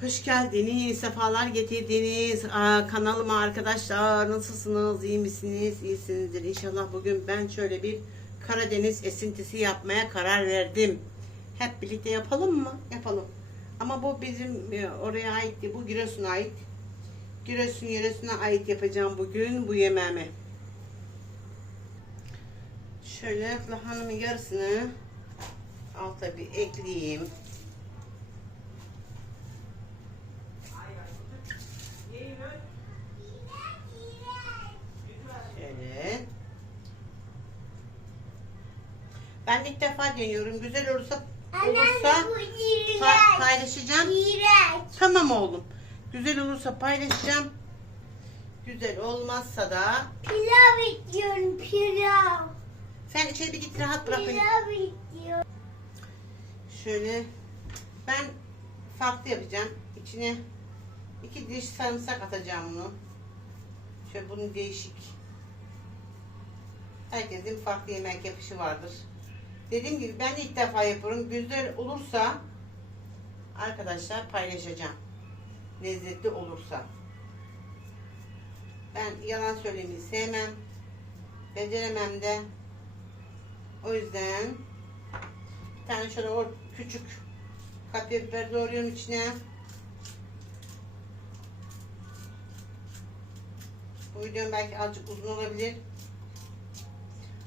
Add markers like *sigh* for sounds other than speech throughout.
Hoş geldiniz, sefalar getirdiniz. Aa, kanalıma arkadaşlar nasılsınız, iyi misiniz, iyisinizdir. İnşallah bugün ben şöyle bir Karadeniz esintisi yapmaya karar verdim. Hep birlikte yapalım mı? Yapalım. Ama bu bizim e, oraya ait değil, bu Giresun'a ait. Giresun yöresine ait yapacağım bugün bu yemeğimi. Şöyle lahanamın yarısını alta bir ekleyeyim. Şöyle. Ben ilk defa deniyorum. Güzel olursa olursa bu pa- iğrenç. paylaşacağım. İğrenç. Tamam oğlum. Güzel olursa paylaşacağım. Güzel olmazsa da Pilav istiyorum pilav. sen içeri bir git rahat bırak beni. Pilav istiyorum. Şöyle ben farklı yapacağım. İçine iki diş sarımsak atacağım bunu. Şöyle bunun değişik. Herkesin farklı yemek yapışı vardır. Dediğim gibi ben de ilk defa yapıyorum. Güzel olursa arkadaşlar paylaşacağım. Lezzetli olursa. Ben yalan söylemeyi sevmem. Beceremem de. O yüzden bir tane şöyle or küçük kapya biber doğruyorum içine. Bu videom belki azıcık uzun olabilir.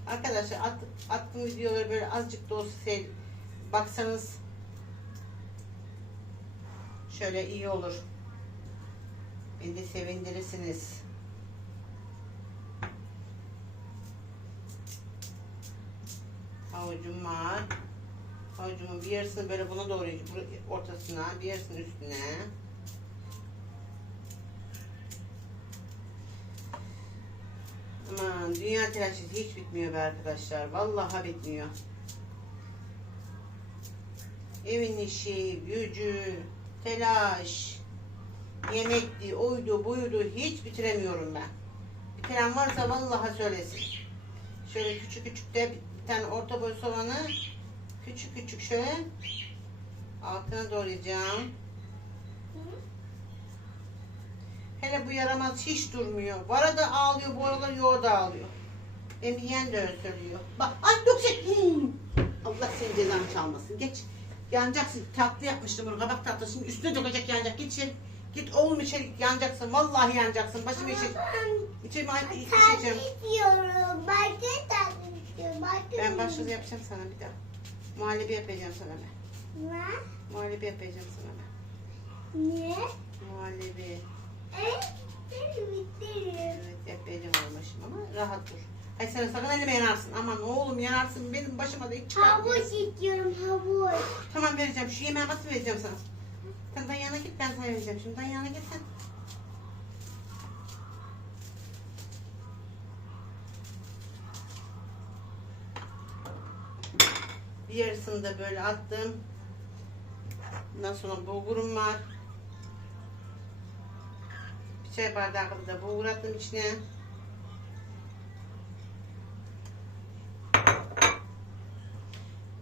Arkadaşlar at, attığım videoları böyle azıcık da olsa sev, baksanız şöyle iyi olur. Beni de sevindirirsiniz. Havucum var. Havucumun bir yarısını böyle buna doğru ortasına, bir yarısını üstüne. Aman dünya telaşı hiç bitmiyor be arkadaşlar. Vallahi bitmiyor. Evin işi, gücü, telaş, yemekti, oydu, buydu hiç bitiremiyorum ben. Bitiren varsa vallahi söylesin. Şöyle küçük küçük de bir tane orta boy soğanı küçük küçük şöyle altına doğrayacağım. Hele bu yaramaz hiç durmuyor. Bu arada ağlıyor, bu arada yoğurt da ağlıyor. Benim yeğen de öyle söylüyor. Bak, ay dökecek. Hmm. Allah senin cezanı çalmasın. Geç. Yanacaksın. Tatlı yapmıştım bunu. Kabak tatlısını üstüne dökecek yanacak. Git içeri. Git oğlum içeri yanacaksın. Vallahi yanacaksın. Başım işe. İçeri ay Tatlı işeceğim. istiyorum. Ben de tatlı istiyorum. Ben, başlığı yapacağım sana bir daha. Muhallebi yapacağım sana ben. Ne? Muhallebi yapacağım sana ben. Ne? Muhallebi. Evet. Benim yapacağım oğlum başım ama rahat dur. Ay sen sakın elime yanarsın. Aman oğlum yanarsın. Benim başıma da hiç çıkartma. Havuç istiyorum havuç. Tamam vereceğim. Şu yemeğe nasıl vereceğim sana? Sen dayana git ben sana vereceğim. Şimdi dayana git sen. Bir yarısını da böyle attım. Bundan sonra bulgurum var. Çay bardağı kadar da bulgur attım içine.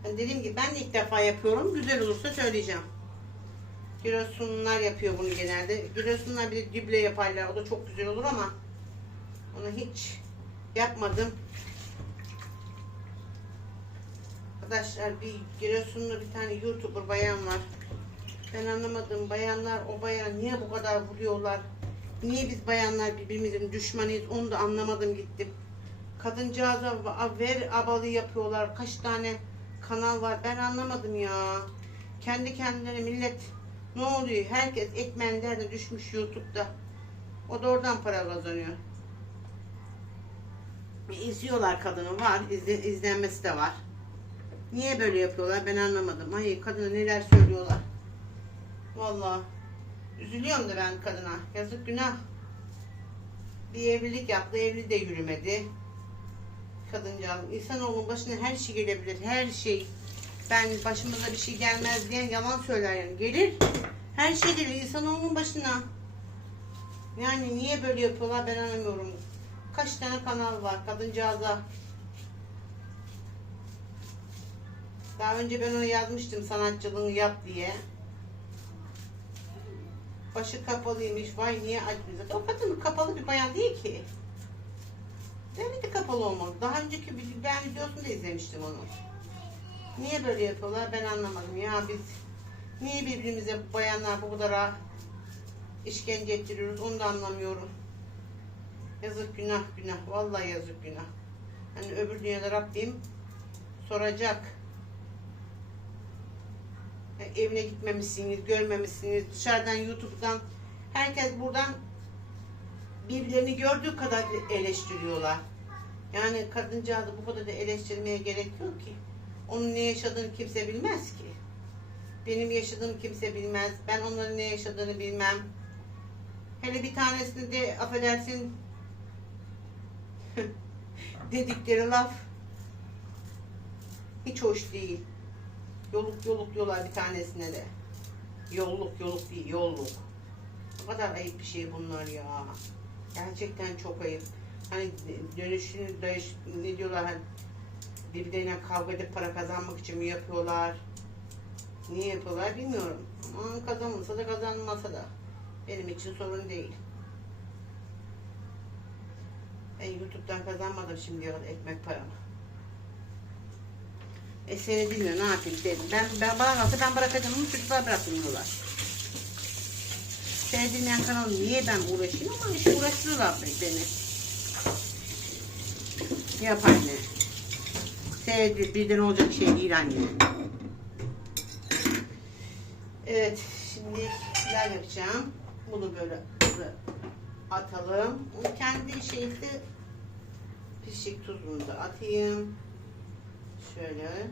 Ben dediğim gibi ben de ilk defa yapıyorum. Güzel olursa söyleyeceğim. Giresunlar yapıyor bunu genelde. Giresunlar bir de düble yaparlar. O da çok güzel olur ama onu hiç yapmadım. Arkadaşlar bir Giresunlu bir tane YouTuber bayan var. Ben anlamadım. Bayanlar o bayana niye bu kadar vuruyorlar? Niye biz bayanlar birbirimizin düşmanıyız? Onu da anlamadım gittim. Kadıncağıza ver abalı yapıyorlar. Kaç tane kanal var ben anlamadım ya. Kendi kendilerine millet ne oluyor? Herkes ekmeğin düşmüş YouTube'da. O da oradan para kazanıyor. E, İzliyorlar kadını var. izle- izlenmesi de var. Niye böyle yapıyorlar ben anlamadım. Ay kadına neler söylüyorlar. Vallahi üzülüyorum da ben kadına. Yazık günah. Bir evlilik yaptı, evli de yürümedi. Kadıncağız. İnsanoğlunun başına her şey gelebilir. Her şey. Ben başımıza bir şey gelmez diyen yalan söyler yani. Gelir. Her şey gelir insanoğlunun başına. Yani niye böyle yapıyorlar ben anlamıyorum. Kaç tane kanal var kadıncağıza. Daha önce ben ona yazmıştım sanatçılığını yap diye. Başı kapalıymış. Vay niye açmıyor? O kadın kapalı bir bayan değil ki. Demek ki kapalı olmalı. Daha önceki ben videosunu da izlemiştim onu. Niye böyle yapıyorlar ben anlamadım. Ya biz niye birbirimize bayanlar bu kadar işkence ettiriyoruz onu da anlamıyorum. Yazık günah günah. Vallahi yazık günah. Hani öbür dünyada Rabbim soracak. Evine gitmemişsiniz, görmemişsiniz. Dışarıdan YouTube'dan herkes buradan birbirlerini gördüğü kadar eleştiriyorlar. Yani kadıncağızı bu kadar da eleştirmeye gerek yok ki. Onun ne yaşadığını kimse bilmez ki. Benim yaşadığım kimse bilmez. Ben onların ne yaşadığını bilmem. Hele bir tanesini de affedersin *laughs* dedikleri laf hiç hoş değil. Yoluk yoluk diyorlar bir tanesine de. Yolluk yoluk değil yolluk. Ne kadar ayıp bir şey bunlar ya. Gerçekten çok ayıp. Hani dönüşünü dayış, ne diyorlar hani birbirlerine kavga edip para kazanmak için mi yapıyorlar? Niye yapıyorlar bilmiyorum. Ama kazanılsa da kazanılmasa da benim için sorun değil. Ben YouTube'dan kazanmadım şimdiye kadar ekmek paramı. E seni bilmiyor ne yapayım dedim. Ben, ben bana kalsa ben bırakacağım ama çocuklar bırakmıyorlar. Seni bilmeyen kanalı niye ben uğraşayım ama işte uğraştırıyorlar beni. Yap anne. Sevdi birden olacak şey değil anne. Evet şimdi pilav yapacağım. Bunu böyle böyle atalım. Bunu kendi şeyde pişik tuzunu da atayım. Şöyle.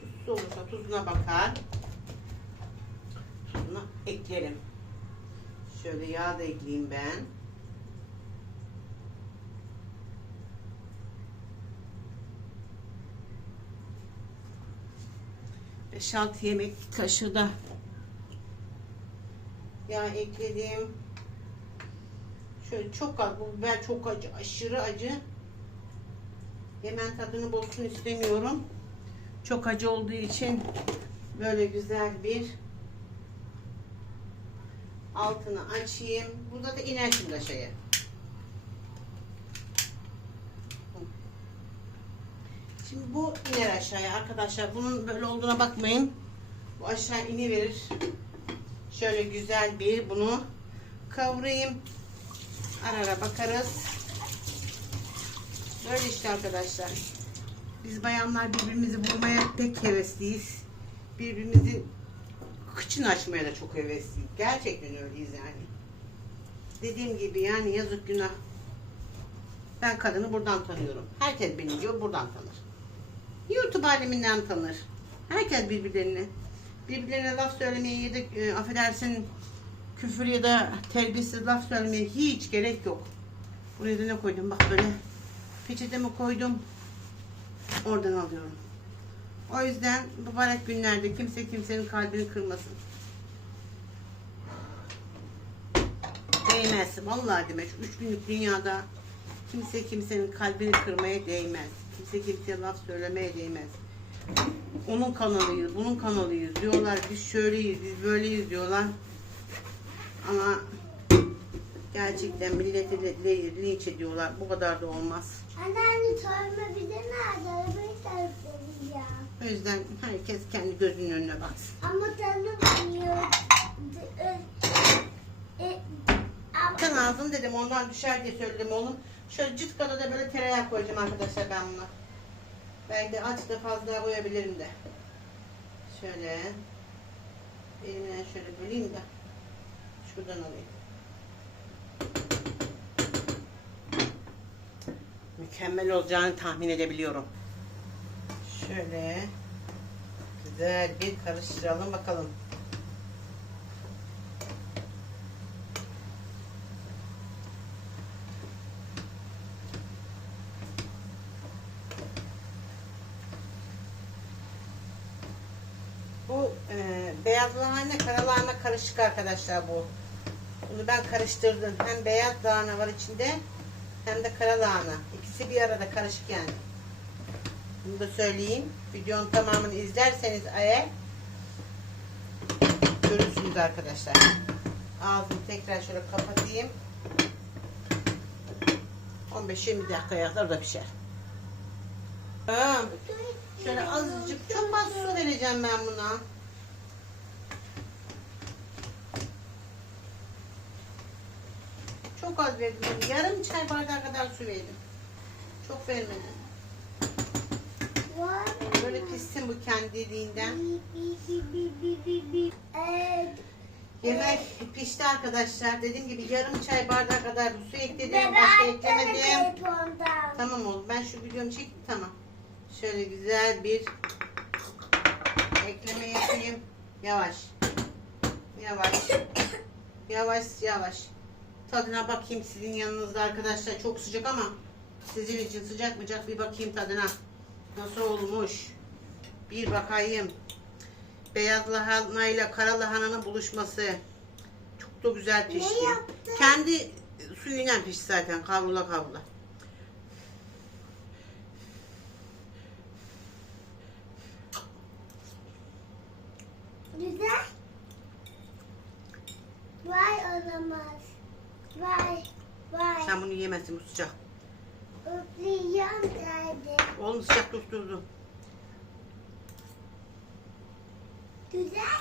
Tuzsuz olursa tuzuna bakar. Tuzunu eklerim. Şöyle yağ da ekleyeyim ben. Beş altı yemek kaşığı da yağ ekledim. Şöyle çok az, bu biber çok acı, aşırı acı. Yemen tadını bozsun istemiyorum. Çok acı olduğu için böyle güzel bir altını açayım. Burada da iner şimdi aşağıya. Şimdi bu iner aşağıya arkadaşlar. Bunun böyle olduğuna bakmayın. Bu aşağı ini verir. Şöyle güzel bir bunu kavurayım. Ara ara bakarız. Böyle işte arkadaşlar. Biz bayanlar birbirimizi vurmaya pek hevesliyiz. Birbirimizin kıçını açmaya da çok hevesliyiz. Gerçekten öyleyiz yani. Dediğim gibi yani yazık günah. Ben kadını buradan tanıyorum. Herkes beni diyor buradan tanır. YouTube aleminden tanır. Herkes birbirlerini. Birbirlerine laf söylemeye ya da e, affedersin küfür ya da terbiyesiz laf söylemeye hiç gerek yok. Buraya da ne koydum bak böyle peçetemi koydum. Oradan alıyorum. O yüzden mübarek günlerde kimse kimsenin kalbini kırmasın. Değmez. Vallahi demek. Üç günlük dünyada kimse kimsenin kalbini kırmaya değmez. Kimse kimseye laf söylemeye değmez. Onun kanalıyız, bunun kanalıyız diyorlar. Biz şöyleyiz, biz böyleyiz diyorlar. Ama gerçekten milleti de- de- linç ediyorlar. Bu kadar da olmaz. Anneanne sorma bir de nerede? Arabayı ya. O yüzden herkes kendi gözünün önüne baksın. Ama tanımıyor. E, Sen ağzını dedim ondan düşer diye söyledim oğlum. Şöyle cıt da böyle tereyağı koyacağım arkadaşlar ben buna. Belki de aç da fazla koyabilirim de. Şöyle. Elimle şöyle böleyim de. Şuradan alayım. Mükemmel olacağını tahmin edebiliyorum. Şöyle. Güzel bir karıştıralım bakalım. Bu e, beyaz lahana kara lahana karışık arkadaşlar bu. Bunu ben karıştırdım. Hem beyaz lahana var içinde hem de kara lahana. İkisi bir arada karışık yani. Bunu da söyleyeyim. Videonun tamamını izlerseniz eğer görürsünüz arkadaşlar. Ağzını tekrar şöyle kapatayım. 15-20 dakikaya kadar da pişer. Şöyle azıcık çok az su vereceğim ben buna. Çok az verdim. Yarım çay bardağı kadar su verdim. Çok vermedim. Böyle pişsin bu kendiliğinden. Yemek pişti arkadaşlar. Dediğim gibi yarım çay bardağı kadar su ekledim. Başka eklemedim. Tamam oğlum ben şu videomu çektim tamam. Şöyle güzel bir ekleme yapayım. Yavaş. Yavaş. Yavaş yavaş. Tadına bakayım sizin yanınızda arkadaşlar. Çok sıcak ama sizin için sıcak mıcak bir bakayım tadına. Nasıl olmuş? Bir bakayım. Beyaz lahana ile kara lahananın buluşması. Çok da güzel pişti. Kendi suyuyla pişti zaten kavrula kavrula. Güzel. Vay olamaz. Vay. Vay. Sen bunu yiyemezsin bu sıcak. Üfleyeceğim derdi. Oğlum sıcak durdurdu. Güzel.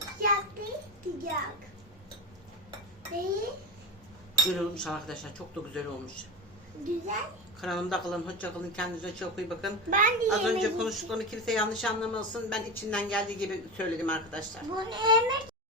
Sıcak değil, sıcak. Değil, Güzel olmuş arkadaşlar. Çok da güzel olmuş. güzel. Kanalımda kalın, hoşça kalın. Kendinize çok iyi bakın. Ben de Az önce konuştuklarımı kimse yanlış anlamasın. Ben içinden geldiği gibi söyledim arkadaşlar. Bunu yemek